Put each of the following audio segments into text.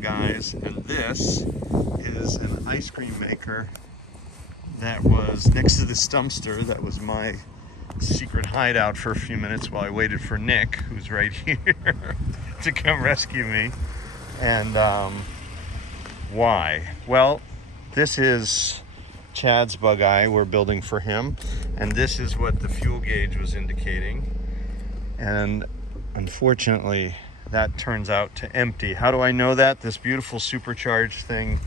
Bugeye guys, and this is an ice cream maker that was next to this dumpster. That was my secret hideout for a few minutes while I waited for Nick, who's right here, to come rescue me. And why? Well, this is Chad's Bugeye we're building for him, and this is what the fuel gauge was indicating. And unfortunately, that turns out to empty. How do I know that? This beautiful supercharged thing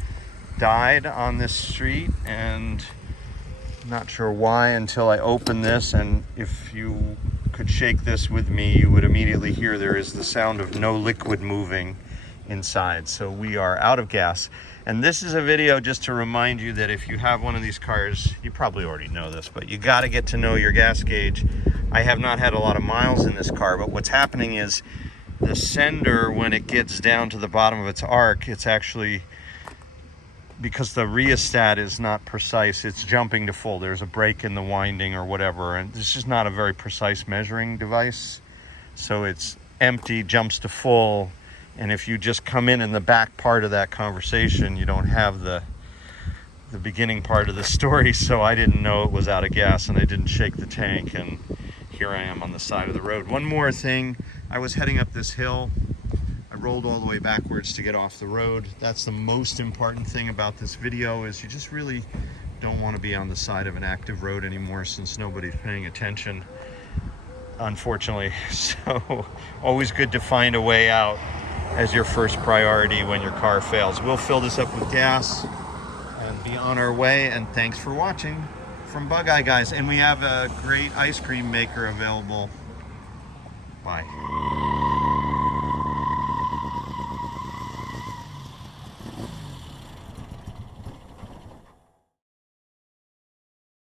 died on this street, and I'm not sure why until I open this. And if you could shake this with me, you would immediately hear there is the sound of no liquid moving inside. So we are out of gas. And this is a video just to remind you that if you have one of these cars, you probably already know this, but you got to get to know your gas gauge. I have not had a lot of miles in this car, but what's happening is the sender, when it gets down to the bottom of its arc, it's actually, because the rheostat is not precise, it's jumping to full. There's a break in the winding or whatever, and this is not a very precise measuring device. So it's empty, jumps to full, and if you just come in the back part of that conversation, you don't have the beginning part of the story. So I didn't know it was out of gas, and I didn't shake the tank, and here I am on the side of the road. One more thing, I was heading up this hill. I rolled all the way backwards to get off the road. That's the most important thing about this video, is you just really don't want to be on the side of an active road anymore, since nobody's paying attention, unfortunately. So always good to find a way out as your first priority when your car fails. We'll fill this up with gas and be on our way, and thanks for watching from Bugeye guys. And we have a great ice cream maker available. Bye.